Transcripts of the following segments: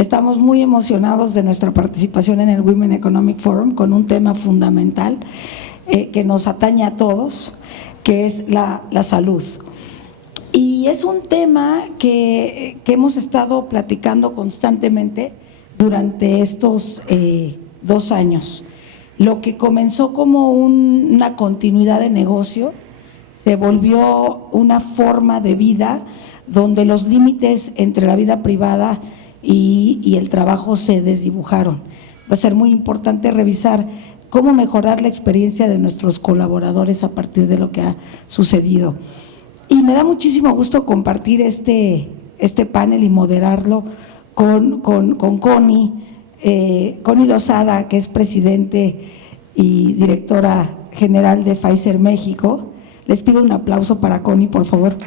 Estamos muy emocionados de nuestra participación en el Women Economic Forum con un tema fundamental que nos atañe a todos, que es la salud. Y es un tema que hemos estado platicando constantemente durante estos 2 años. Lo que comenzó como una continuidad de negocio se volvió una forma de vida donde los límites entre la vida privada y el trabajo se desdibujaron. Va a ser muy importante revisar cómo mejorar la experiencia de nuestros colaboradores a partir de lo que ha sucedido. Y me da muchísimo gusto compartir este panel y moderarlo con Connie Lozada, que es presidente y directora general de Pfizer México. Les pido un aplauso para Connie, por favor.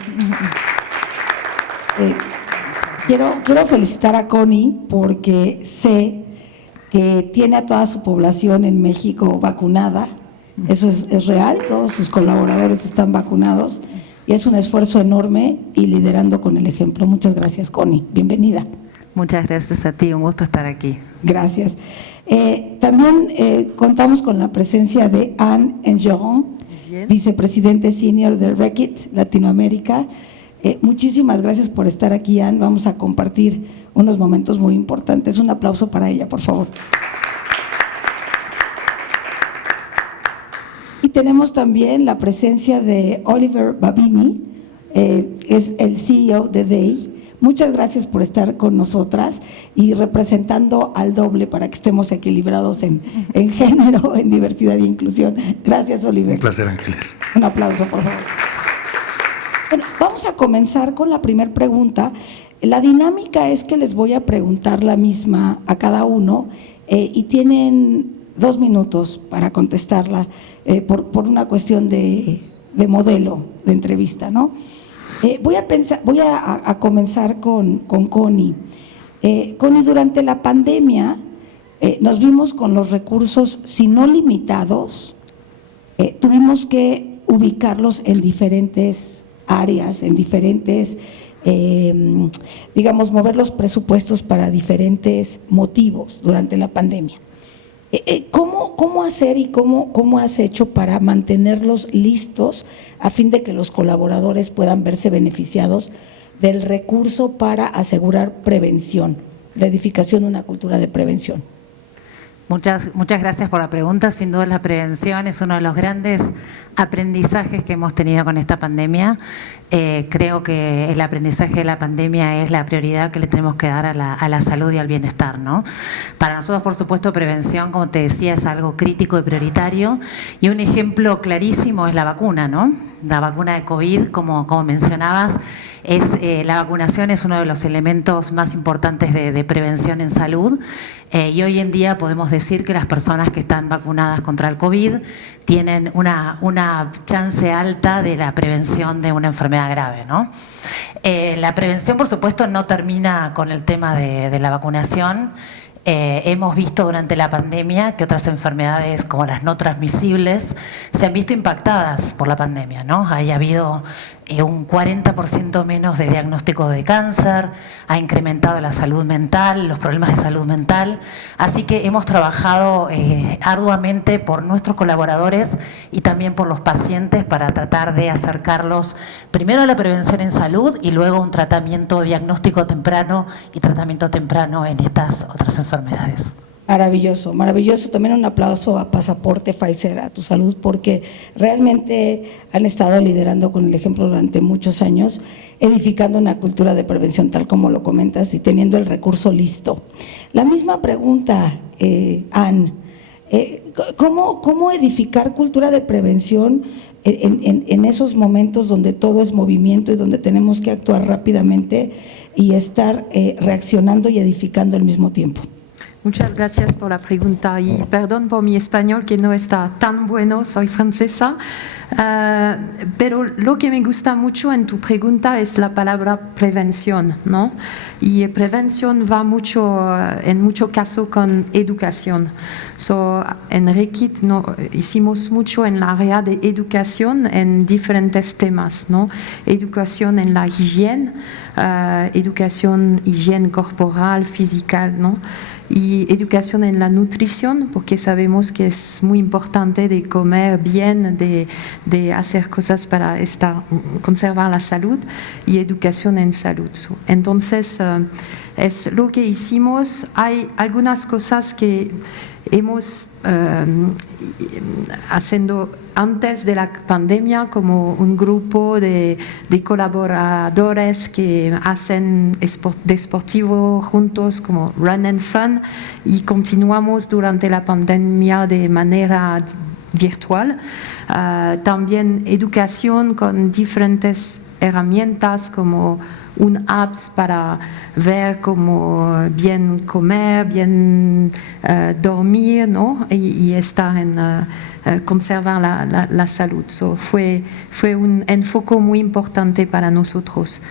Quiero felicitar a Connie porque sé que tiene a toda su población en México vacunada. Eso es real, todos sus colaboradores están vacunados y es un esfuerzo enorme y liderando con el ejemplo. Muchas gracias, Connie. Bienvenida. Muchas gracias a ti, un gusto estar aquí. Gracias. También contamos con la presencia de Anne Engeron, vicepresidente senior de Reckitt Latinoamérica. Muchísimas gracias por estar aquí, Anne. Vamos a compartir unos momentos muy importantes. Un aplauso para ella, por favor. Y tenemos también la presencia de Oliver Babini, es el CEO de DEI. Muchas gracias por estar con nosotras y representando al doble para que estemos equilibrados en género, en diversidad e inclusión. Gracias, Oliver. Un placer, Ángeles. Un aplauso, por favor. Bueno, vamos a comenzar con la primera pregunta. La dinámica es que les voy a preguntar la misma a cada uno y tienen 2 minutos para contestarla por una cuestión de modelo de entrevista, ¿no? Voy a comenzar con Connie. Connie, durante la pandemia nos vimos con los recursos, si no limitados, tuvimos que ubicarlos en diferentes áreas, en diferentes, digamos, mover los presupuestos para diferentes motivos durante la pandemia. ¿Cómo hacer y cómo has hecho para mantenerlos listos a fin de que los colaboradores puedan verse beneficiados del recurso para asegurar prevención, la edificación de una cultura de prevención? Muchas gracias por la pregunta. Sin duda la prevención es uno de los grandes aprendizajes que hemos tenido con esta pandemia. Creo que el aprendizaje de la pandemia es la prioridad que le tenemos que dar a la salud y al bienestar, ¿no? Para nosotros, por supuesto, prevención, como te decía, es algo crítico y prioritario, y un ejemplo clarísimo es la vacuna, ¿no? La vacuna de COVID, como mencionabas, la vacunación es uno de los elementos más importantes de prevención en salud, y hoy en día podemos decir que las personas que están vacunadas contra el COVID tienen una chance alta de la prevención de una enfermedad grave, ¿no? La prevención, por supuesto, no termina con el tema de la vacunación. Hemos visto durante la pandemia que otras enfermedades como las no transmisibles se han visto impactadas por la pandemia, ¿no? Ha habido un 40% menos de diagnóstico de cáncer, ha incrementado la salud mental, los problemas de salud mental, así que hemos trabajado arduamente por nuestros colaboradores y también por los pacientes para tratar de acercarlos primero a la prevención en salud y luego a un tratamiento diagnóstico temprano y tratamiento temprano en estas otras enfermedades. Maravilloso, maravilloso. También un aplauso a Pasaporte Pfizer, a tu salud, porque realmente han estado liderando con el ejemplo durante muchos años, edificando una cultura de prevención, tal como lo comentas, y teniendo el recurso listo. La misma pregunta, Anne, ¿cómo edificar cultura de prevención en esos momentos donde todo es movimiento y donde tenemos que actuar rápidamente y estar reaccionando y edificando al mismo tiempo? Muchas gracias por la pregunta y perdón por mi español que no está tan bueno, soy francesa, pero lo que me gusta mucho en tu pregunta es la palabra prevención, ¿no? Y prevención va mucho, en mucho caso con educación. En Reckitt hicimos mucho en la área de educación en diferentes temas, ¿no? Educación en la higiene, educación, higiene corporal, física, ¿no? Y educación en la nutrición, porque sabemos que es muy importante de comer bien, de hacer cosas para conservar la salud, y educación en salud. Entonces, es lo que hicimos. Hay algunas cosas que hemos haciendo antes de la pandemia, como un grupo de colaboradores que hacen deportivo juntos, como Run and Fun, y continuamos durante la pandemia de manera virtual. También educación con diferentes herramientas como un apps para ver cómo bien comer, bien dormir, ¿no? y estar en conservar la salud. Fue un enfoque muy importante para nosotros.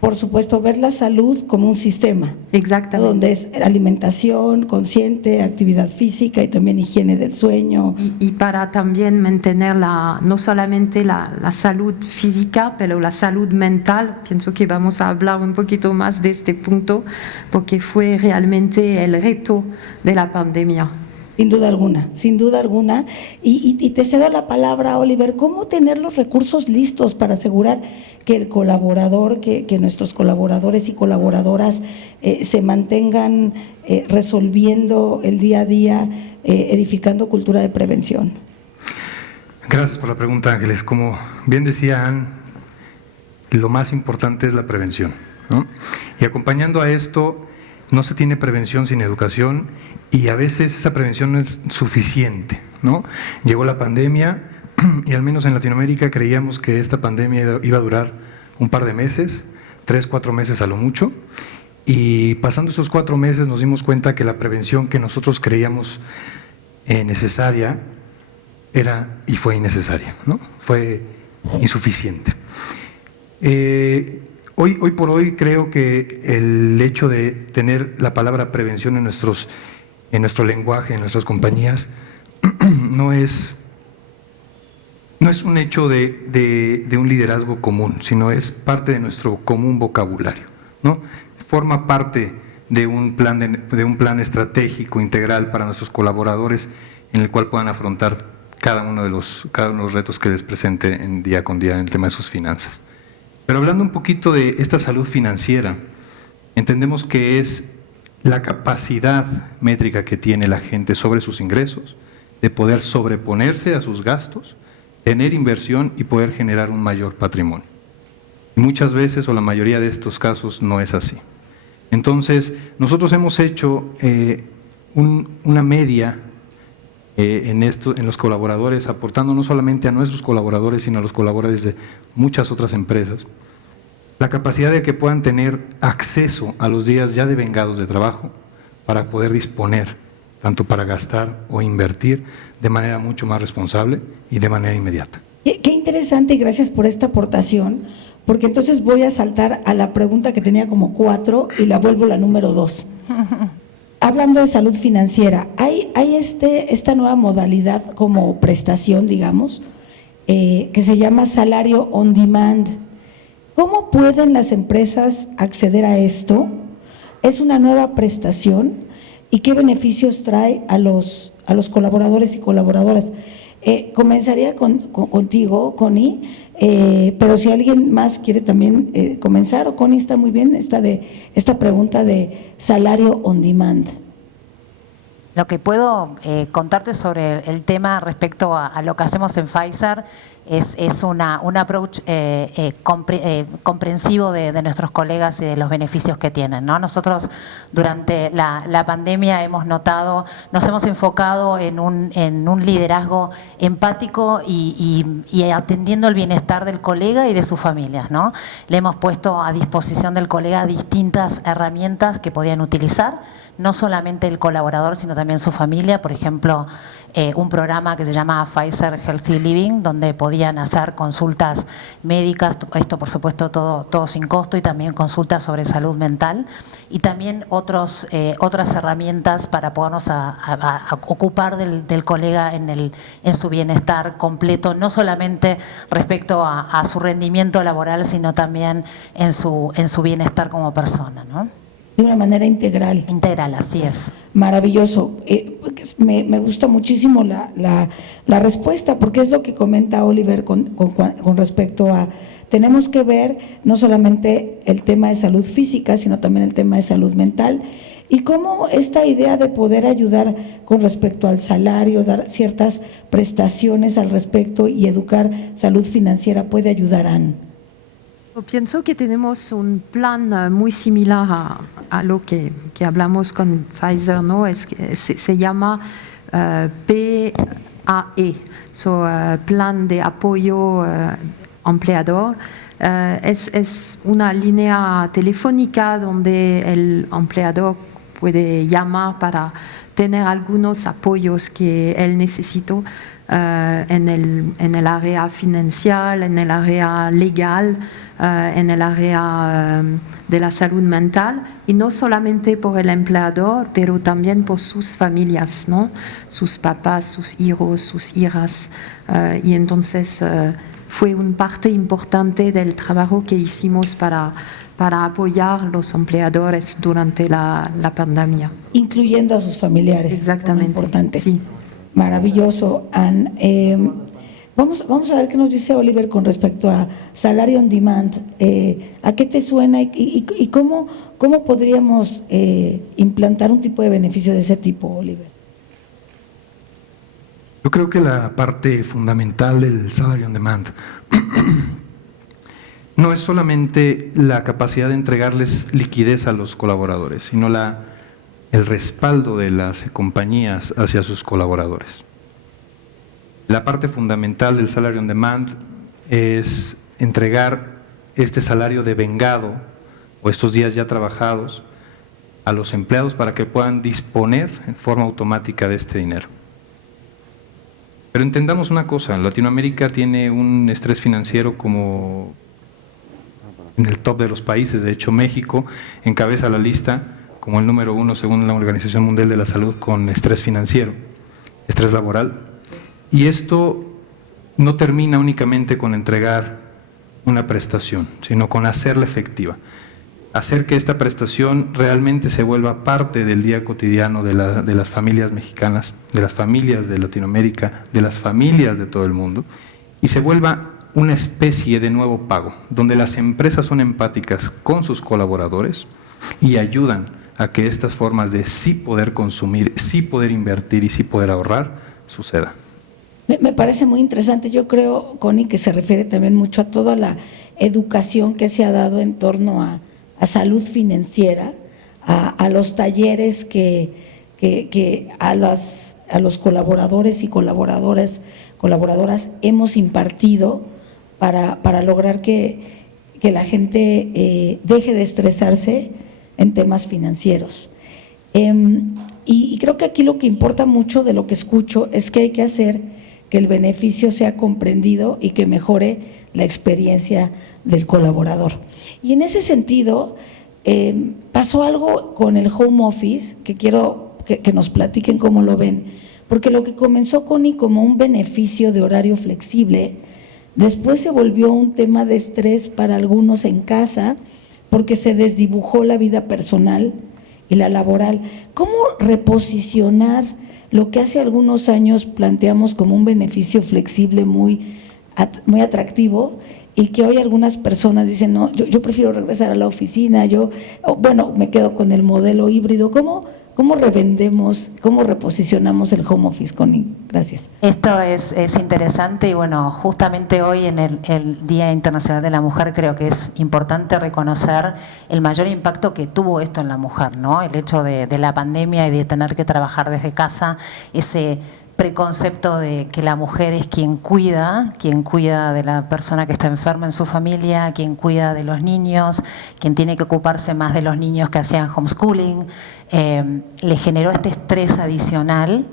Por supuesto, ver la salud como un sistema. Exactamente. Donde es alimentación consciente, actividad física y también higiene del sueño. Y para también mantener no solamente la salud física, pero la salud mental. Pienso que vamos a hablar un poquito más de este punto, porque fue realmente el reto de la pandemia. Sin duda alguna, sin duda alguna. Y te cedo la palabra, Oliver. ¿Cómo tener los recursos listos para asegurar que el colaborador, que nuestros colaboradores y colaboradoras se mantengan resolviendo el día a día, edificando cultura de prevención? Gracias por la pregunta, Ángeles. Como bien decía Ann, lo más importante es la prevención, ¿no? Y acompañando a esto, no se tiene prevención sin educación, y a veces esa prevención no es suficiente, ¿no? Llegó la pandemia y al menos en Latinoamérica creíamos que esta pandemia iba a durar un par de meses, 3, 4 meses a lo mucho, y pasando esos 4 meses nos dimos cuenta que la prevención que nosotros creíamos necesaria era y fue innecesaria, ¿no? Fue insuficiente. Hoy por hoy creo que el hecho de tener la palabra prevención en nuestro lenguaje, en nuestras compañías, no es un hecho de un liderazgo común, sino es parte de nuestro común vocabulario, ¿no? Forma parte de un plan estratégico integral para nuestros colaboradores, en el cual puedan afrontar cada uno de los retos que les presente día con día en el tema de sus finanzas. Pero hablando un poquito de esta salud financiera, entendemos que es la capacidad métrica que tiene la gente sobre sus ingresos, de poder sobreponerse a sus gastos, tener inversión y poder generar un mayor patrimonio. Y muchas veces, o la mayoría de estos casos, no es así. Entonces, nosotros hemos hecho una media en los colaboradores, aportando no solamente a nuestros colaboradores, sino a los colaboradores de muchas otras empresas, la capacidad de que puedan tener acceso a los días ya devengados de trabajo para poder disponer, tanto para gastar o invertir de manera mucho más responsable y de manera inmediata. Qué interesante, y gracias por esta aportación, porque entonces voy a saltar a la pregunta que tenía como 4 y la vuelvo la número 2. Hablando de salud financiera, hay esta nueva modalidad como prestación, digamos, que se llama salario on demand. ¿Cómo pueden las empresas acceder a esto? ¿Es una nueva prestación? ¿Y qué beneficios trae a los colaboradores y colaboradoras? Comenzaría contigo, Connie, pero si alguien más quiere también comenzar, o Connie está muy bien, esta pregunta de salario on demand. Lo que puedo contarte sobre el tema respecto a lo que hacemos en Pfizer es un approach comprensivo de nuestros colegas y de los beneficios que tienen, ¿no? Nosotros durante la pandemia nos hemos enfocado en un liderazgo empático y atendiendo el bienestar del colega y de sus familias, ¿no? Le hemos puesto a disposición del colega distintas herramientas que podían utilizar, no solamente el colaborador, sino también también su familia, por ejemplo, un programa que se llama Pfizer Healthy Living, donde podían hacer consultas médicas, esto por supuesto todo sin costo, y también consultas sobre salud mental, y también otras herramientas para podernos a ocupar del colega en su bienestar completo, no solamente respecto a su rendimiento laboral, sino también en su bienestar como persona, ¿no? De una manera integral. Integral, así es. Maravilloso. Me gusta muchísimo la respuesta, porque es lo que comenta Oliver con respecto a, tenemos que ver no solamente el tema de salud física, sino también el tema de salud mental, y cómo esta idea de poder ayudar con respecto al salario, dar ciertas prestaciones al respecto y educar salud financiera puede ayudar a Anne. Yo pienso que tenemos un plan muy similar a lo que hablamos con Pfizer, ¿no? Se llama PAE, Plan de Apoyo Empleador. Es una línea telefónica donde el empleador puede llamar para tener algunos apoyos que él necesita en el área financiera, en el área legal, en el área de la salud mental, y no solamente por el empleador, pero también por sus familias, ¿no? Sus papás, sus hijos, sus hijas, y entonces fue una parte importante del trabajo que hicimos para apoyar a los empleadores durante la pandemia. Incluyendo a sus familiares. Exactamente. Importante. Sí. Maravilloso, Anne. Vamos a ver qué nos dice Oliver con respecto a Salary on Demand. ¿A qué te suena y cómo podríamos implantar un tipo de beneficio de ese tipo, Oliver? Yo creo que la parte fundamental del Salary on Demand no es solamente la capacidad de entregarles liquidez a los colaboradores, sino el respaldo de las compañías hacia sus colaboradores. La parte fundamental del Salary on Demand es entregar este salario devengado o estos días ya trabajados a los empleados para que puedan disponer en forma automática de este dinero. Pero entendamos una cosa, Latinoamérica tiene un estrés financiero como en el top de los países. De hecho, México encabeza la lista como el número 1 según la Organización Mundial de la Salud con estrés financiero, estrés laboral. Y esto no termina únicamente con entregar una prestación, sino con hacerla efectiva. Hacer que esta prestación realmente se vuelva parte del día cotidiano de las familias mexicanas, de las familias de Latinoamérica, de las familias de todo el mundo, y se vuelva una especie de nuevo pago, donde las empresas son empáticas con sus colaboradores y ayudan a que estas formas de sí poder consumir, sí poder invertir y sí poder ahorrar suceda. Me parece muy interesante. Yo creo, Connie, que se refiere también mucho a toda la educación que se ha dado en torno a salud financiera, a los talleres que a los colaboradores y colaboradoras hemos impartido para lograr que la gente deje de estresarse en temas financieros. Y creo que aquí lo que importa mucho de lo que escucho es que hay que hacer que el beneficio sea comprendido y que mejore la experiencia del colaborador. Y en ese sentido, pasó algo con el home office que quiero que nos platiquen cómo lo ven, porque lo que comenzó, Connie, como un beneficio de horario flexible, después se volvió un tema de estrés para algunos en casa, porque se desdibujó la vida personal y la laboral. ¿Cómo reposicionar lo que hace algunos años planteamos como un beneficio flexible muy atractivo y que hoy algunas personas dicen, no, yo prefiero regresar a la oficina, me quedo con el modelo híbrido? ¿Cómo revendemos, cómo reposicionamos el home office, Connie? Gracias. Esto es interesante y bueno, justamente hoy en el Día Internacional de la Mujer creo que es importante reconocer el mayor impacto que tuvo esto en la mujer, ¿no? El hecho de la pandemia y de tener que trabajar desde casa, ese preconcepto de que la mujer es quien cuida de la persona que está enferma en su familia, quien cuida de los niños, quien tiene que ocuparse más de los niños que hacían homeschooling, le generó este estrés adicional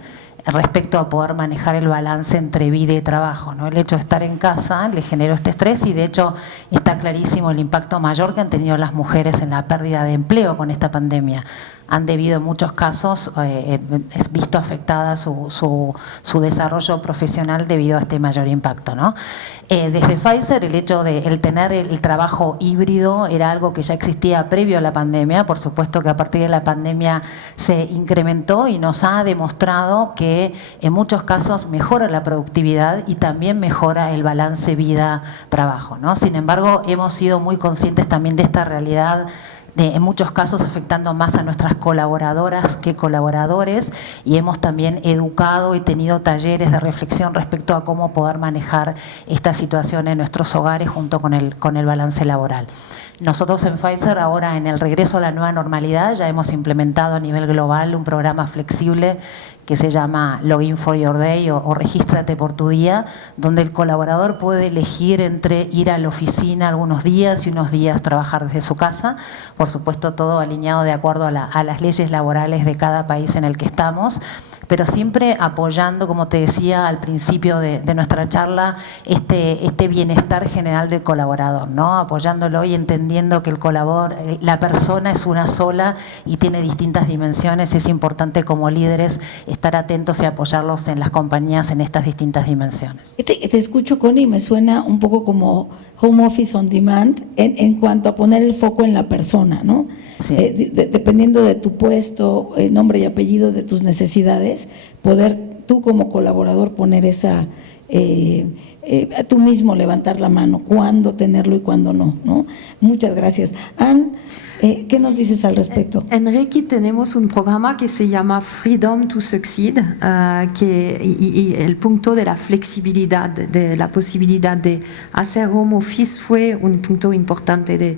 respecto a poder manejar el balance entre vida y trabajo, ¿no? El hecho de estar en casa le generó este estrés y de hecho está clarísimo el impacto mayor que han tenido las mujeres en la pérdida de empleo con esta pandemia. Han debido en muchos casos, es visto afectada su desarrollo profesional debido a este mayor impacto, ¿no? Desde Pfizer el hecho de tener el trabajo híbrido era algo que ya existía previo a la pandemia, por supuesto que a partir de la pandemia se incrementó y nos ha demostrado que en muchos casos mejora la productividad y también mejora el balance vida-trabajo, ¿no? Sin embargo, hemos sido muy conscientes también de esta realidad, en muchos casos afectando más a nuestras colaboradoras que colaboradores, y hemos también educado y tenido talleres de reflexión respecto a cómo poder manejar esta situación en nuestros hogares junto con el balance laboral. Nosotros en Pfizer ahora, en el regreso a la nueva normalidad, ya hemos implementado a nivel global un programa flexible que se llama Login for Your Day o Regístrate por tu día, donde el colaborador puede elegir entre ir a la oficina algunos días y unos días trabajar desde su casa. Por supuesto, todo alineado de acuerdo a las leyes laborales de cada país en el que estamos, pero siempre apoyando, como te decía al principio de nuestra charla, este bienestar general del colaborador, ¿no? Apoyándolo y entendiendo que el colaborador, la persona es una sola y tiene distintas dimensiones. Es importante como líderes estar atentos y apoyarlos en las compañías en estas distintas dimensiones. Te escucho, Connie, y me suena un poco como home office on demand en cuanto a poner el foco en la persona, ¿no? Sí. Dependiendo de tu puesto, nombre y apellido, de tus necesidades, poder tú como colaborador poner esa, tú mismo levantar la mano, cuándo tenerlo y cuándo no, ¿no? Muchas gracias. Anne, ¿qué nos dices al respecto? En Reiki tenemos un programa que se llama Freedom to Succeed, y el punto de la flexibilidad, de la posibilidad de hacer home office fue un punto importante de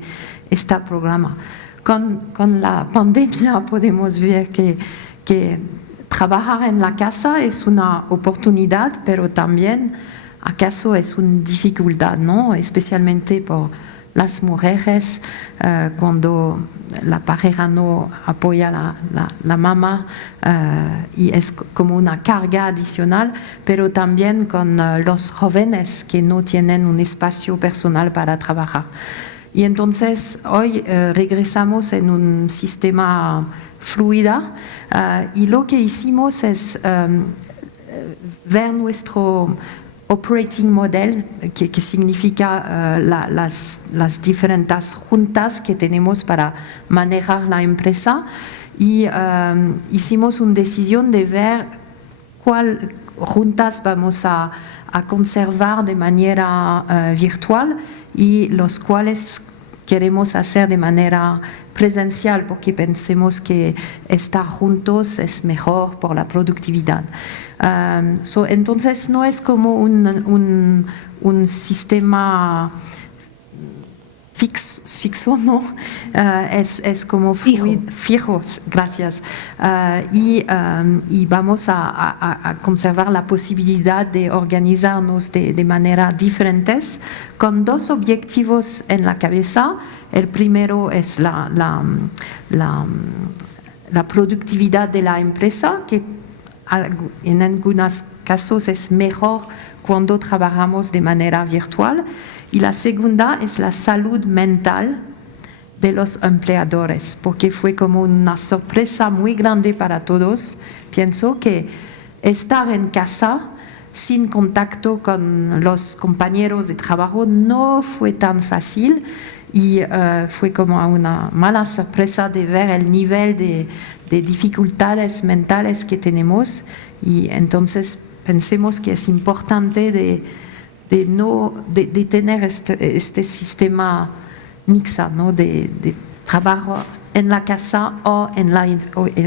este programa. Con la pandemia podemos ver que trabajar en la casa es una oportunidad, pero también acaso es una dificultad, ¿no? Especialmente por las mujeres, cuando la pareja no apoya la mamá, y es como una carga adicional, pero también con los jóvenes que no tienen un espacio personal para trabajar. Y entonces hoy regresamos en un sistema fluida, y lo que hicimos es ver nuestro operating model, que significa las diferentes juntas que tenemos para manejar la empresa, y hicimos una decisión de ver cuál juntas vamos a conservar de manera virtual y los cuales queremos hacer de manera presencial, porque pensemos que estar juntos es mejor por la productividad. Entonces no es como un sistema fixo, ¿no? Es como fijos, gracias. Y vamos a conservar la posibilidad de organizarnos de manera diferentes, con dos objetivos en la cabeza. El primero es la productividad de la empresa, que en algunos casos es mejor cuando trabajamos de manera virtual. Y la segunda es la salud mental de los empleadores, porque fue como una sorpresa muy grande para todos. Pienso que estar en casa sin contacto con los compañeros de trabajo no fue tan fácil, y fue como una mala sorpresa de ver el nivel de dificultades mentales que tenemos. Y entonces pensemos que es importante de tener este sistema mixto, ¿no? de trabajo en la casa o en la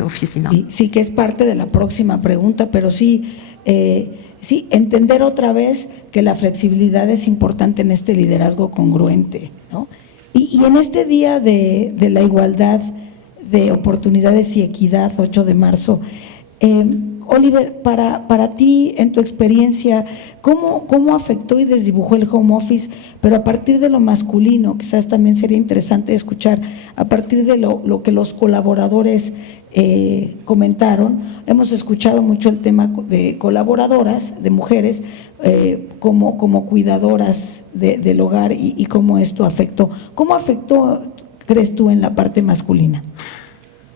oficina. Sí, que es parte de la próxima pregunta, pero sí, entender otra vez que la flexibilidad es importante en este liderazgo congruente, ¿no? Y en este día de la igualdad de oportunidades y equidad, 8 de marzo, Oliver, para ti, en tu experiencia, ¿cómo afectó y desdibujó el home office, pero a partir de lo masculino? Quizás también sería interesante escuchar, a partir de lo que los colaboradores comentaron. Hemos escuchado mucho el tema de colaboradoras, de mujeres, como cuidadoras del hogar y cómo esto afectó. ¿Cómo afectó, crees tú, en la parte masculina?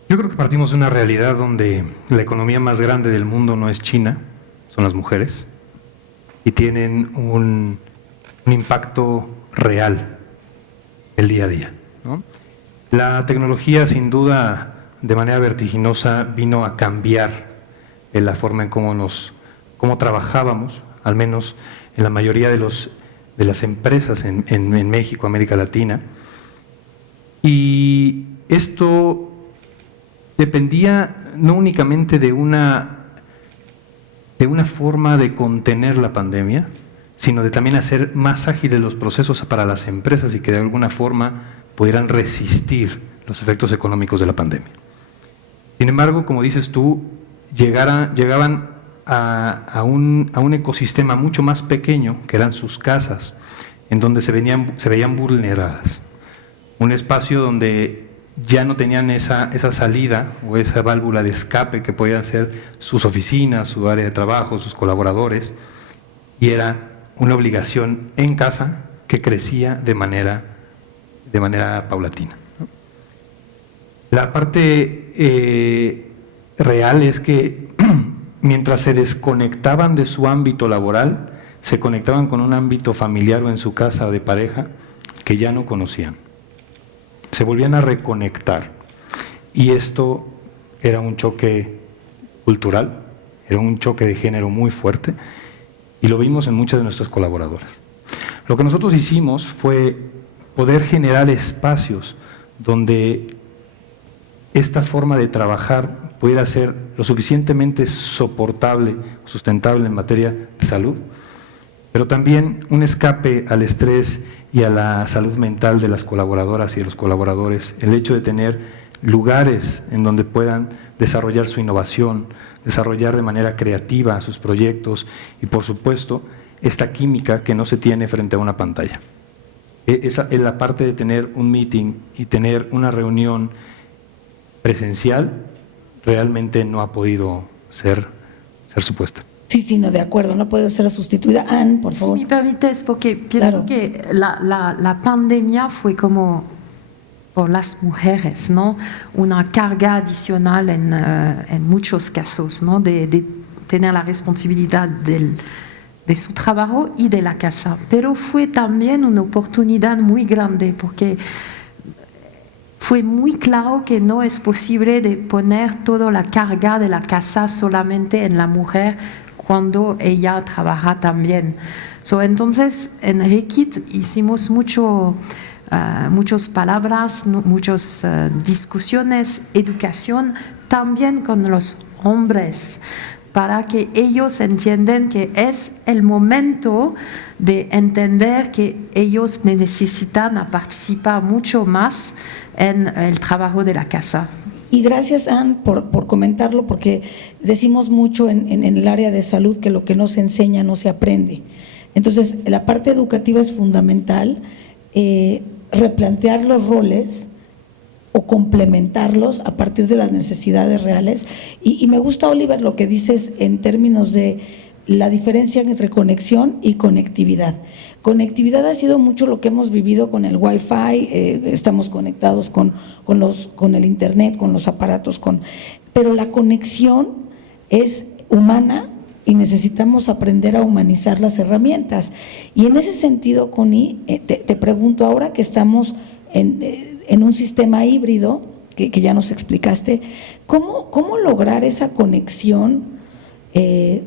Yo creo que partimos de una realidad donde la economía más grande del mundo no es China, son las mujeres, y tienen un impacto real el día a día, ¿no? La tecnología, sin duda, de manera vertiginosa, vino a cambiar la forma en cómo trabajábamos, al menos en la mayoría de las empresas en México, América Latina, y esto dependía no únicamente de una forma de contener la pandemia, sino de también hacer más ágiles los procesos para las empresas y que de alguna forma pudieran resistir los efectos económicos de la pandemia. Sin embargo, como dices tú, llegaban a un ecosistema mucho más pequeño, que eran sus casas, en donde se veían vulneradas. Un espacio donde ya no tenían esa salida o esa válvula de escape que podían ser sus oficinas, su área de trabajo, sus colaboradores, y era una obligación en casa que crecía de manera paulatina. La parte real es que mientras se desconectaban de su ámbito laboral, se conectaban con un ámbito familiar o en su casa o de pareja que ya no conocían. Se volvían a reconectar, y esto era un choque cultural, era un choque de género muy fuerte, y lo vimos en muchas de nuestras colaboradoras. Lo que nosotros hicimos fue poder generar espacios donde esta forma de trabajar pudiera ser lo suficientemente soportable, sustentable en materia de salud, pero también un escape al estrés y a la salud mental de las colaboradoras y de los colaboradores, el hecho de tener lugares en donde puedan desarrollar su innovación, desarrollar de manera creativa sus proyectos y, por supuesto, esta química que no se tiene frente a una pantalla. Esa es la parte de tener un meeting y tener una reunión presencial, realmente no ha podido ser supuesta. Sí, no, de acuerdo, no puede ser sustituida. Anne, por favor. Si me permites, porque pienso que la pandemia fue como por las mujeres, ¿no? Una carga adicional en muchos casos, ¿no? De tener la responsabilidad de su trabajo y de la casa. Pero fue también una oportunidad muy grande porque fue muy claro que no es posible de poner toda la carga de la casa solamente en la mujer cuando ella trabaja también. Entonces, en Rekit hicimos muchas palabras, muchas discusiones, educación, también con los hombres, para que ellos entiendan que es el momento de entender que ellos necesitan participar mucho más en el trabajo de la casa. Y gracias, Anne, por comentarlo, porque decimos mucho en el área de salud que lo que no se enseña no se aprende. Entonces, la parte educativa es fundamental, replantear los roles o complementarlos a partir de las necesidades reales. Y me gusta, Oliver, lo que dices en términos de la diferencia entre conexión y conectividad. Conectividad ha sido mucho lo que hemos vivido con el Wi-Fi, estamos conectados con el Internet, con los aparatos, pero la conexión es humana y necesitamos aprender a humanizar las herramientas. Y en ese sentido, Connie, te pregunto, ahora que estamos en un sistema híbrido, que ya nos explicaste, ¿cómo lograr esa conexión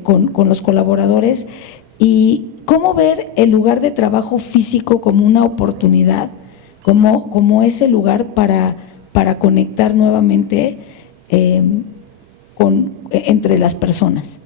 con los colaboradores y cómo ver el lugar de trabajo físico como una oportunidad, como ese lugar para conectar nuevamente entre las personas?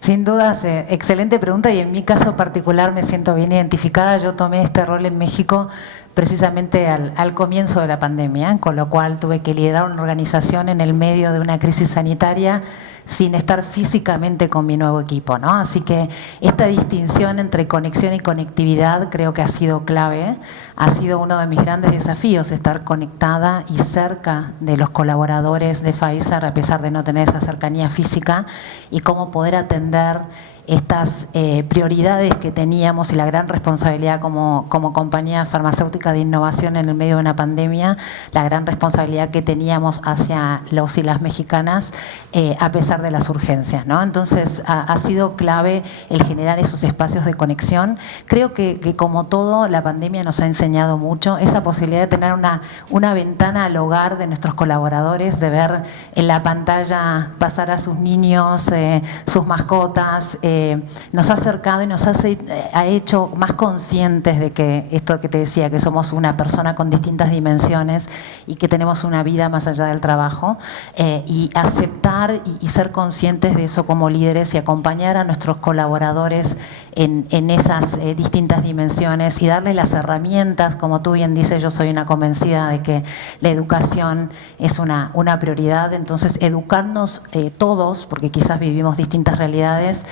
Sin dudas, excelente pregunta, y en mi caso particular me siento bien identificada. Yo tomé este rol en México precisamente al comienzo de la pandemia, con lo cual tuve que liderar una organización en el medio de una crisis sanitaria sin estar físicamente con mi nuevo equipo, ¿no? Así que esta distinción entre conexión y conectividad creo que ha sido clave, ha sido uno de mis grandes desafíos, estar conectada y cerca de los colaboradores de Pfizer a pesar de no tener esa cercanía física, y cómo poder atender estas prioridades que teníamos y la gran responsabilidad como compañía farmacéutica de innovación en el medio de una pandemia, la gran responsabilidad que teníamos hacia los y las mexicanas a pesar de las urgencias, ¿no? Entonces ha sido clave el generar esos espacios de conexión. Creo que como todo, la pandemia nos ha enseñado mucho esa posibilidad de tener una ventana al hogar de nuestros colaboradores, de ver en la pantalla pasar a sus niños, sus mascotas. Nos ha acercado y nos ha hecho más conscientes de que esto que te decía, que somos una persona con distintas dimensiones y que tenemos una vida más allá del trabajo, y aceptar y ser conscientes de eso como líderes y acompañar a nuestros colaboradores en esas distintas dimensiones y darles las herramientas. Como tú bien dices, yo soy una convencida de que la educación es una prioridad, entonces educarnos todos, porque quizás vivimos distintas realidades,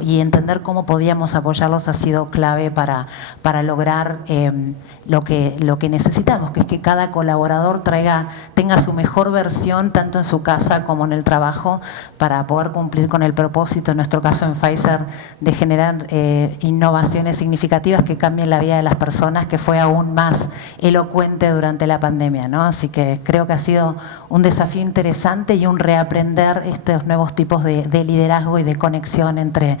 y entender cómo podíamos apoyarlos ha sido clave para lograr lo que necesitamos, que es que cada colaborador tenga su mejor versión tanto en su casa como en el trabajo, para poder cumplir con el propósito, en nuestro caso en Pfizer, de generar innovaciones significativas que cambien la vida de las personas, que fue aún más elocuente durante la pandemia, ¿no? Así que creo que ha sido un desafío interesante y un reaprender estos nuevos tipos de liderazgo y de conexión entre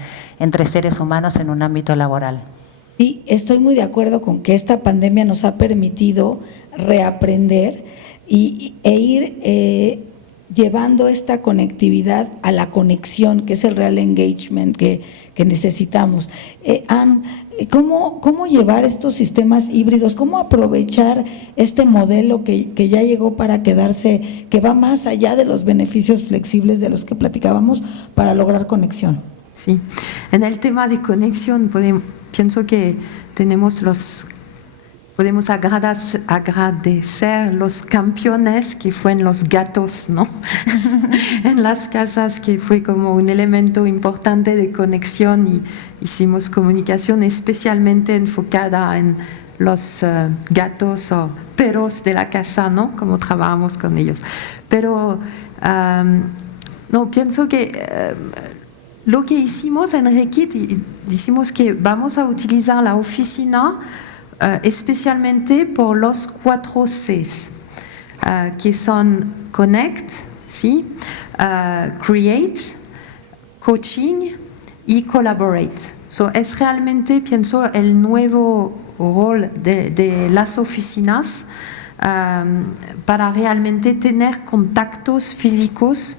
seres humanos en un ámbito laboral. Sí, estoy muy de acuerdo con que esta pandemia nos ha permitido reaprender e ir llevando esta conectividad a la conexión, que es el real engagement que necesitamos. Anne, ¿cómo llevar estos sistemas híbridos? ¿Cómo aprovechar este modelo que ya llegó para quedarse, que va más allá de los beneficios flexibles de los que platicábamos, para lograr conexión? Sí, en el tema de conexión pienso que podemos agradecer los campeones que fueron los gatos, ¿no? En las casas, que fue como un elemento importante de conexión, y hicimos comunicación especialmente enfocada en los gatos o perros de la casa, ¿no? Como trabajamos con ellos. Pero no, pienso que lo que hicimos en Reckitt, decimos que vamos a utilizar la oficina especialmente por los 4 Cs, que son Connect, ¿sí? Create, Coaching y Collaborate. Es realmente, pienso, el nuevo rol de las oficinas para realmente tener contactos físicos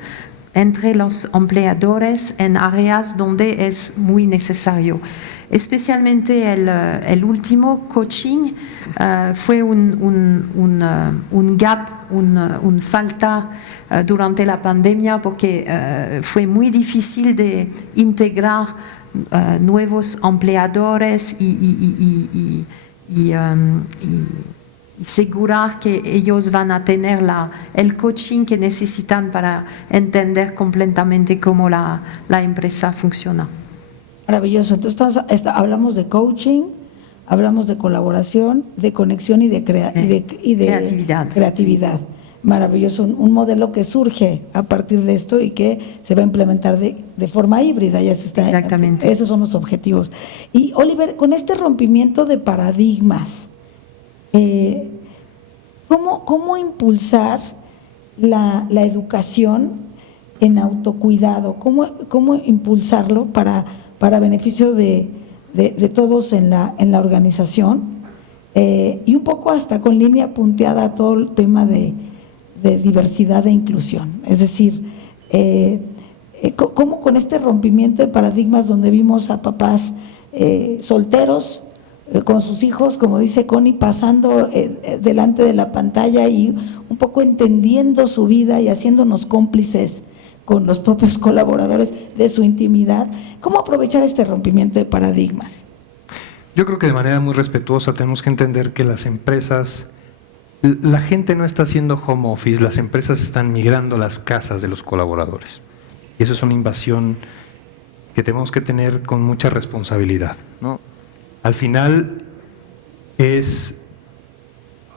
entre los empleadores en áreas donde es muy necesario. Especialmente el último coaching fue un gap, una falta durante la pandemia, porque fue muy difícil de integrar nuevos empleadores y asegurar que ellos van a tener el coaching que necesitan para entender completamente cómo la empresa funciona. Maravilloso. Entonces hablamos de coaching, hablamos de colaboración, de conexión y de creatividad. Sí. Maravilloso. Un modelo que surge a partir de esto y que se va a implementar de forma híbrida. Ya se está. Exactamente. Esos son los objetivos. Y Oliver, con este rompimiento de paradigmas, ¿cómo impulsar la educación en autocuidado? ¿Cómo impulsarlo para beneficio de todos en la organización? Y un poco hasta con línea punteada a todo el tema de diversidad e inclusión. Es decir, ¿cómo con este rompimiento de paradigmas, donde vimos a papás solteros con sus hijos, como dice Connie, pasando delante de la pantalla y un poco entendiendo su vida y haciéndonos cómplices con los propios colaboradores de su intimidad? ¿Cómo aprovechar este rompimiento de paradigmas? Yo creo que de manera muy respetuosa tenemos que entender que las empresas, la gente no está haciendo home office, las empresas están migrando a las casas de los colaboradores. Y eso es una invasión que tenemos que tener con mucha responsabilidad, ¿no? Al final es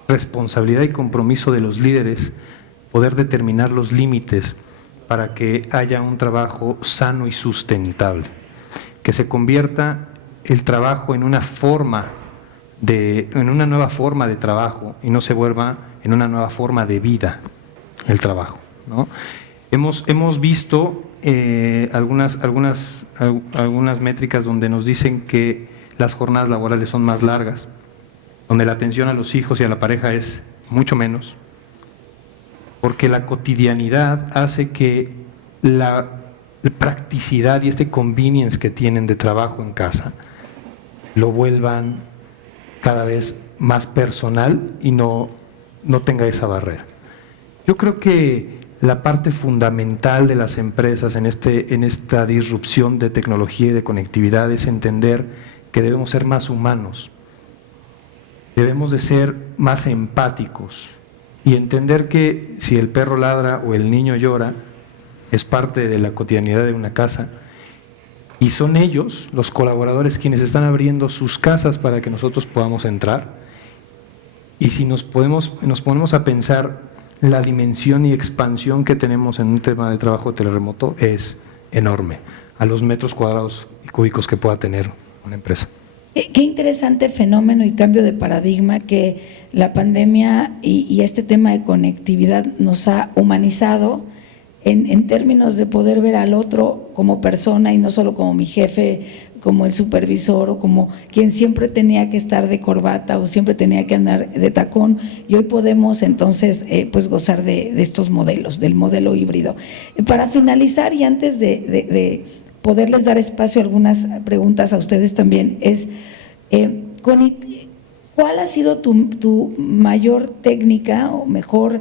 responsabilidad y compromiso de los líderes poder determinar los límites para que haya un trabajo sano y sustentable, que se convierta el trabajo en una nueva forma de trabajo y no se vuelva en una nueva forma de vida el trabajo, ¿no? Hemos visto algunas métricas donde nos dicen que las jornadas laborales son más largas, donde la atención a los hijos y a la pareja es mucho menos, porque la cotidianidad hace que la practicidad y este convenience que tienen de trabajo en casa lo vuelvan cada vez más personal y no tenga esa barrera. Yo creo que la parte fundamental de las empresas en esta disrupción de tecnología y de conectividad es entender que debemos ser más humanos, debemos de ser más empáticos y entender que si el perro ladra o el niño llora es parte de la cotidianidad de una casa y son ellos, los colaboradores, quienes están abriendo sus casas para que nosotros podamos entrar. Y si nos ponemos a pensar la dimensión y expansión que tenemos en un tema de trabajo teleremoto es enorme, a los metros cuadrados y cúbicos que pueda tener una empresa. Qué interesante fenómeno y cambio de paradigma que la pandemia y este tema de conectividad nos ha humanizado en términos de poder ver al otro como persona y no solo como mi jefe, como el supervisor o como quien siempre tenía que estar de corbata o siempre tenía que andar de tacón, y hoy podemos entonces pues gozar de estos modelos, del modelo híbrido. Para finalizar y antes de poderles dar espacio a algunas preguntas a ustedes también, es Connie, ¿cuál ha sido tu mayor técnica o mejor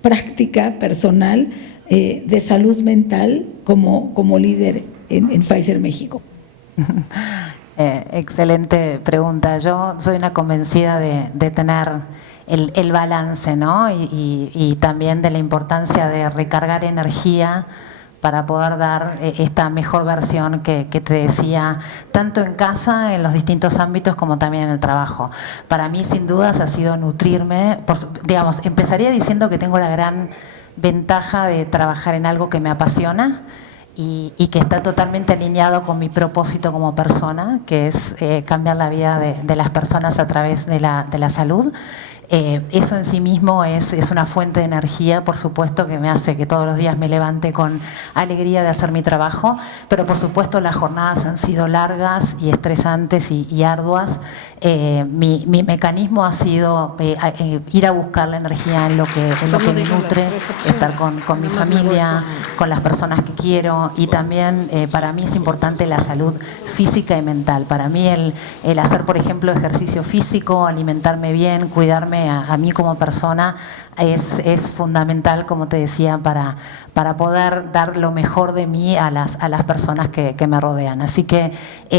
práctica personal de salud mental como líder en Pfizer México? Excelente pregunta. Yo soy una convencida de tener el balance, ¿no? Y también de la importancia de recargar energía para poder dar esta mejor versión que te decía, tanto en casa, en los distintos ámbitos, como también en el trabajo. Para mí, sin dudas, ha sido nutrirme. Digamos, empezaría diciendo que tengo la gran ventaja de trabajar en algo que me apasiona y que está totalmente alineado con mi propósito como persona, que es cambiar la vida de las personas a través de la salud. Eso en sí mismo es una fuente de energía, por supuesto, que me hace que todos los días me levante con alegría de hacer mi trabajo, pero por supuesto las jornadas han sido largas y estresantes y arduas. Mi mecanismo ha sido ir a buscar la energía en lo que me nutre, estar con mi familia, con las personas que quiero, y también para mí es importante la salud física y mental. Para mí el hacer, por ejemplo, ejercicio físico, alimentarme bien, cuidarme a mí como persona es fundamental, como te decía, para poder dar lo mejor de mí a las personas que me rodean. Así que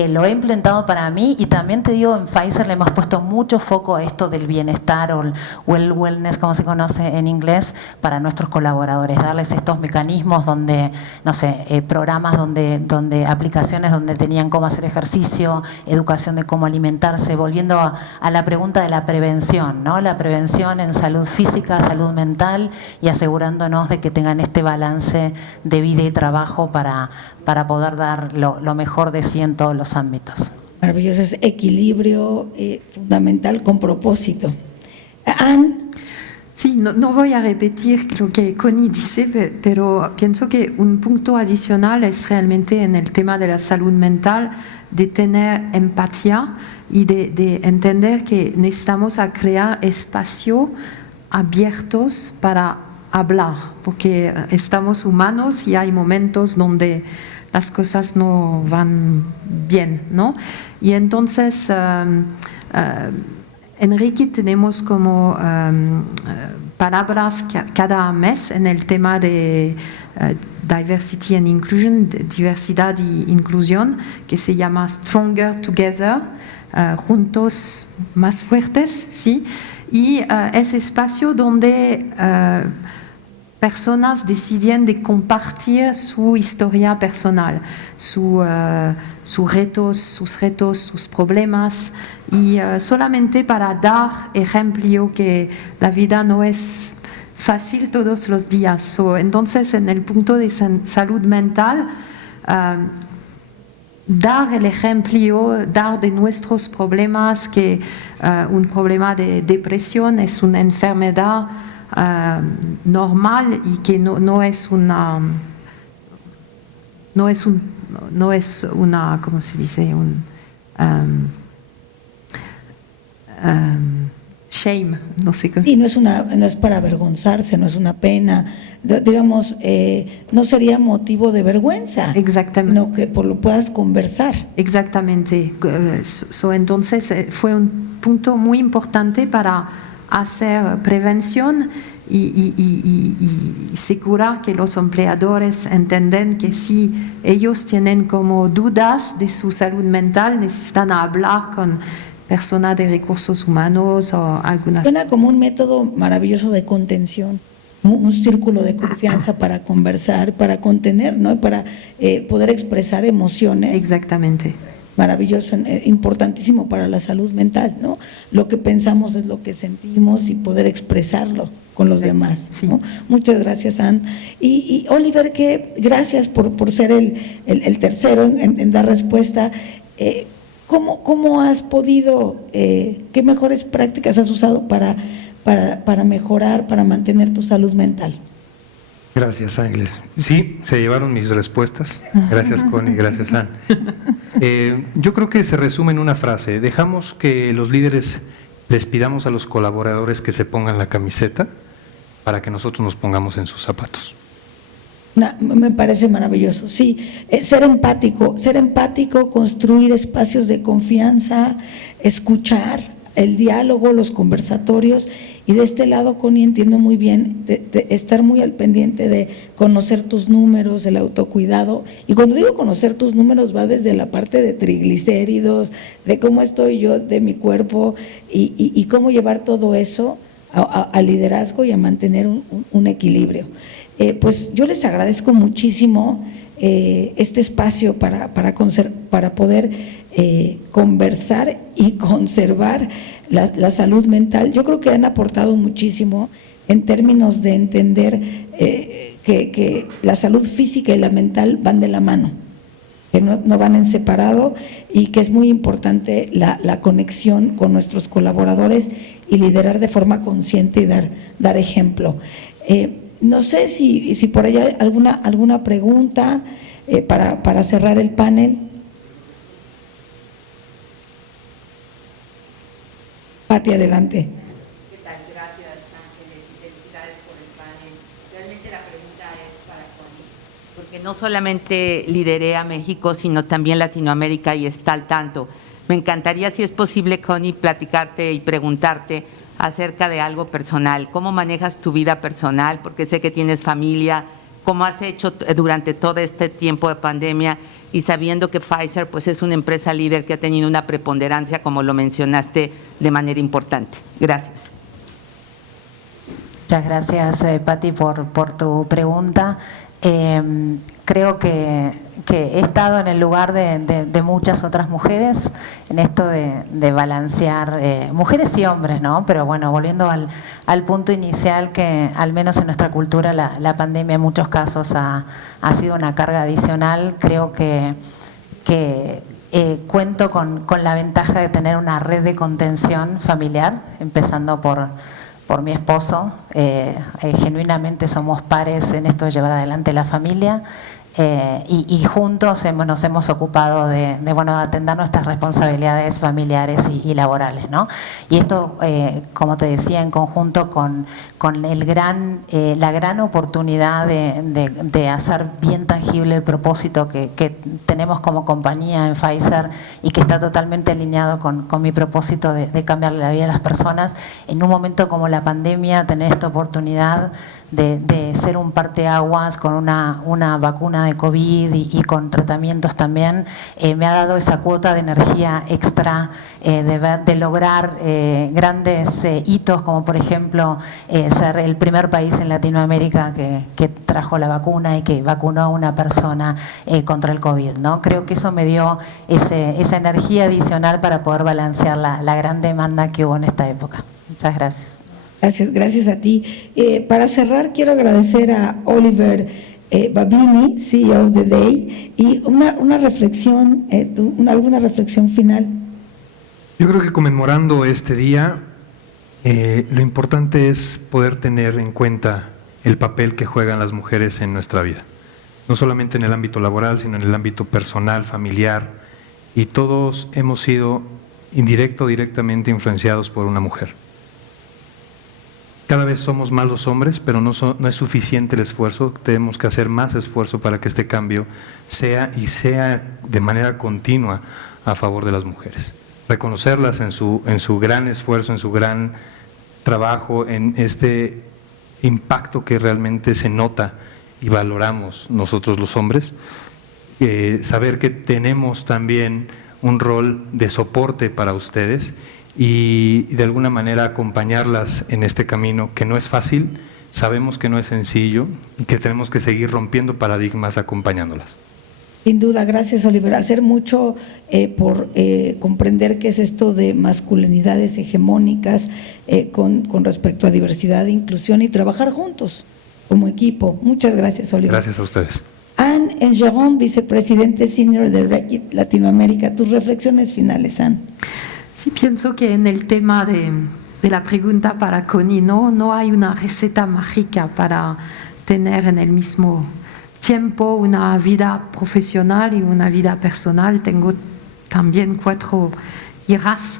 lo he implementado para mí, y también te digo, en Pfizer le hemos puesto mucho foco a esto del bienestar o el wellness, como se conoce en inglés, para nuestros colaboradores, darles estos mecanismos donde, no sé, programas donde aplicaciones donde tenían cómo hacer ejercicio, educación de cómo alimentarse, volviendo a la pregunta de la prevención, ¿no? La prevención en salud física, salud mental, y asegurándonos de que tengan este balance de vida y trabajo para poder dar lo mejor de sí en todos los ámbitos. Maravilloso, es equilibrio fundamental con propósito. Anne. Sí, no voy a repetir lo que Connie dice, pero pienso que un punto adicional es realmente en el tema de la salud mental, de tener empatía y de entender que necesitamos a crear espacios abiertos para hablar, porque estamos humanos y hay momentos donde las cosas no van bien, ¿no? Y entonces, Enrique, tenemos como palabras cada mes en el tema de diversity and inclusion, diversidad y inclusión, que se llama Stronger Together, juntos más fuertes, ¿sí? Y ese espacio donde personas deciden de compartir su historia personal, sus retos, sus problemas, y solamente para dar ejemplo que la vida no es fácil todos los días. Entonces, en el punto de salud mental, dar el ejemplo, dar de nuestros problemas, que un problema de depresión es una enfermedad normal y que no es una, ¿cómo se dice? Shame, no sé qué. Sí, no es para avergonzarse, no es una pena, digamos, no sería motivo de vergüenza. Exactamente. Sino que lo puedas conversar. Exactamente. Entonces fue un punto muy importante para hacer prevención y asegurar que los empleadores entienden que si ellos tienen como dudas de su salud mental, necesitan hablar con personas de recursos humanos o algunas. Suena como un método maravilloso de contención, un círculo de confianza para conversar, para contener, ¿no? Para poder expresar emociones. Exactamente. Maravilloso, importantísimo para la salud mental, ¿no? Lo que pensamos es lo que sentimos y poder expresarlo con los demás, sí. ¿no? Muchas gracias, Anne. Y Oliver, gracias por ser el tercero en dar respuesta. ¿Cómo has podido, qué mejores prácticas has usado para mejorar, para mantener tu salud mental? Gracias, Ángeles. Sí, se llevaron mis respuestas. Gracias, Connie, gracias, Anne. Yo creo que se resume en una frase: dejamos que los líderes les pidamos a los colaboradores que se pongan la camiseta para que nosotros nos pongamos en sus zapatos. Me parece maravilloso, sí, ser empático, construir espacios de confianza, escuchar, el diálogo, los conversatorios, y de este lado, Connie, entiendo muy bien, de estar muy al pendiente de conocer tus números, el autocuidado, y cuando digo conocer tus números va desde la parte de triglicéridos, de cómo estoy yo, de mi cuerpo, y cómo llevar todo eso al liderazgo y a mantener un equilibrio. Pues yo les agradezco muchísimo este espacio para poder conversar y conservar la salud mental. Yo creo que han aportado muchísimo en términos de entender que la salud física y la mental van de la mano, que no van en separado, y que es muy importante la conexión con nuestros colaboradores y liderar de forma consciente y dar ejemplo. No sé si por allá hay alguna pregunta para cerrar el panel. Pati, adelante. ¿Qué tal? Gracias, Ángeles, y felicidades por el panel. Realmente la pregunta es para Connie, porque no solamente lideré a México, sino también Latinoamérica y está al tanto. Me encantaría, si es posible, Connie, platicarte y preguntarte acerca de algo personal. ¿Cómo manejas tu vida personal? Porque sé que tienes familia. ¿Cómo has hecho durante todo este tiempo de pandemia? Y sabiendo que Pfizer pues es una empresa líder que ha tenido una preponderancia, como lo mencionaste, de manera importante. Gracias. Muchas gracias, Pati, por tu pregunta. Creo que he estado en el lugar de muchas otras mujeres en esto de balancear, mujeres y hombres, ¿no? Pero bueno, volviendo al punto inicial, que al menos en nuestra cultura la pandemia en muchos casos ha sido una carga adicional. Creo que cuento con la ventaja de tener una red de contención familiar, empezando por mi esposo. Genuinamente somos pares en esto de llevar adelante la familia, y juntos nos hemos ocupado de atender nuestras responsabilidades familiares y laborales, ¿no? Y esto, como te decía, en conjunto con la gran oportunidad de hacer bien tangible el propósito que tenemos como compañía en Pfizer, y que está totalmente alineado con mi propósito de cambiarle la vida a las personas. En un momento como la pandemia, tener esta oportunidad de ser un parteaguas con una vacuna de COVID y con tratamientos también, me ha dado esa cuota de energía extra de lograr grandes hitos, como por ejemplo ser el primer país en Latinoamérica que trajo la vacuna y que vacunó a una persona contra el COVID, ¿no? Creo que eso me dio esa energía adicional para poder balancear la gran demanda que hubo en esta época. Muchas gracias. Gracias a ti. Para cerrar, quiero agradecer a Oliver Babini, CEO de Day, y una reflexión, alguna reflexión final. Yo creo que conmemorando este día, lo importante es poder tener en cuenta el papel que juegan las mujeres en nuestra vida, no solamente en el ámbito laboral, sino en el ámbito personal, familiar, y todos hemos sido indirecto o directamente influenciados por una mujer. Cada vez somos más los hombres, pero no es suficiente el esfuerzo, tenemos que hacer más esfuerzo para que este cambio sea de manera continua a favor de las mujeres. Reconocerlas en su gran esfuerzo, en su gran trabajo, en este impacto que realmente se nota y valoramos nosotros los hombres. Saber que tenemos también un rol de soporte para ustedes y de alguna manera acompañarlas en este camino que no es fácil, sabemos que no es sencillo y que tenemos que seguir rompiendo paradigmas acompañándolas. Sin duda, gracias Oliver. Hacer mucho por comprender qué es esto de masculinidades hegemónicas con respecto a diversidad e inclusión y trabajar juntos como equipo. Muchas gracias, Oliver. Gracias a ustedes. Anne Engeron, vicepresidente senior de Reckitt Latinoamérica. Tus reflexiones finales, Anne. Sí, pienso que en el tema de la pregunta para Connie, no hay una receta mágica para tener en el mismo tiempo una vida profesional y una vida personal. Tengo también 4 hijas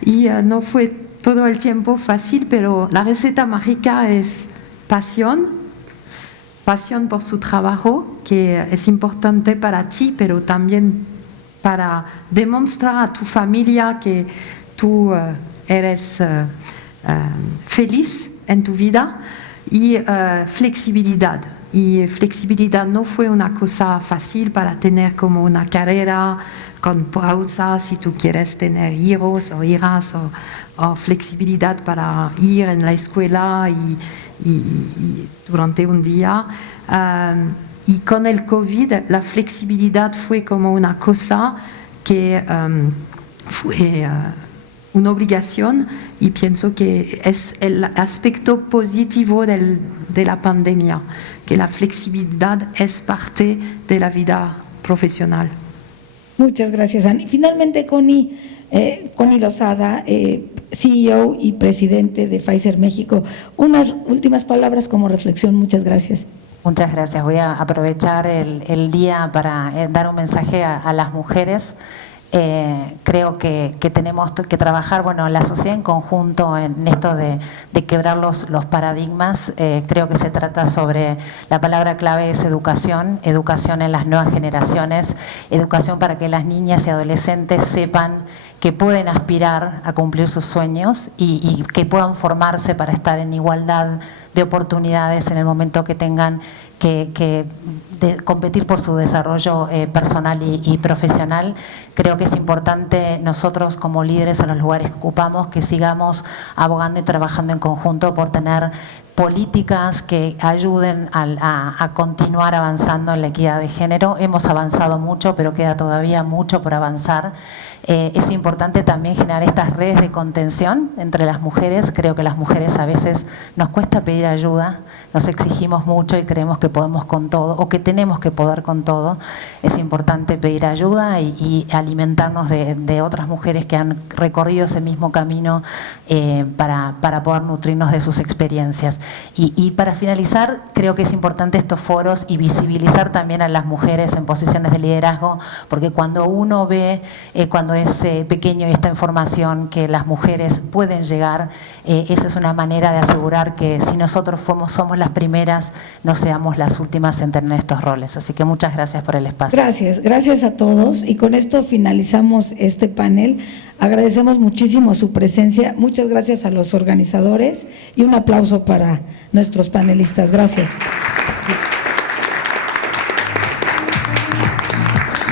y no fue todo el tiempo fácil, pero la receta mágica es pasión por su trabajo, que es importante para ti, pero también para demostrar a tu familia que tú eres feliz en tu vida, y flexibilidad. Y flexibilidad no fue una cosa fácil para tener como una carrera con pausas si tú quieres tener hijos o hijas, o flexibilidad para ir en la escuela y durante un día. Y con el COVID la flexibilidad fue como una cosa que fue una obligación, y pienso que es el aspecto positivo de la pandemia, que la flexibilidad es parte de la vida profesional. Muchas gracias, Anne. Finalmente, Connie Lozada, CEO y presidente de Pfizer México, unas últimas palabras como reflexión. Muchas gracias. Muchas gracias. Voy a aprovechar el día para dar un mensaje a las mujeres. Creo que tenemos que trabajar, la sociedad en conjunto en esto de quebrar los paradigmas. Creo que se trata sobre, la palabra clave es educación en las nuevas generaciones, educación para que las niñas y adolescentes sepan que pueden aspirar a cumplir sus sueños y que puedan formarse para estar en igualdad de oportunidades en el momento que tengan que competir por su desarrollo personal y profesional. Creo que es importante nosotros como líderes en los lugares que ocupamos que sigamos abogando y trabajando en conjunto por tener políticas que ayuden a continuar avanzando en la equidad de género. Hemos avanzado mucho, pero queda todavía mucho por avanzar. Es importante también generar estas redes de contención entre las mujeres. Creo que las mujeres a veces nos cuesta pedir ayuda, nos exigimos mucho y creemos que podemos con todo o que tenemos que poder con todo. Es importante pedir ayuda y alimentarnos de otras mujeres que han recorrido ese mismo camino para poder nutrirnos de sus experiencias. Y para finalizar, creo que es importante estos foros y visibilizar también a las mujeres en posiciones de liderazgo, porque cuando uno ve, cuando es pequeño y esta información que las mujeres pueden llegar, esa es una manera de asegurar que si nosotros somos las primeras, no seamos las últimas en tener estos roles. Así que muchas gracias por el espacio. Gracias a todos, y con esto finalizamos este panel. Agradecemos muchísimo su presencia, muchas gracias a los organizadores y un aplauso para a nuestros panelistas. Gracias. Gracias.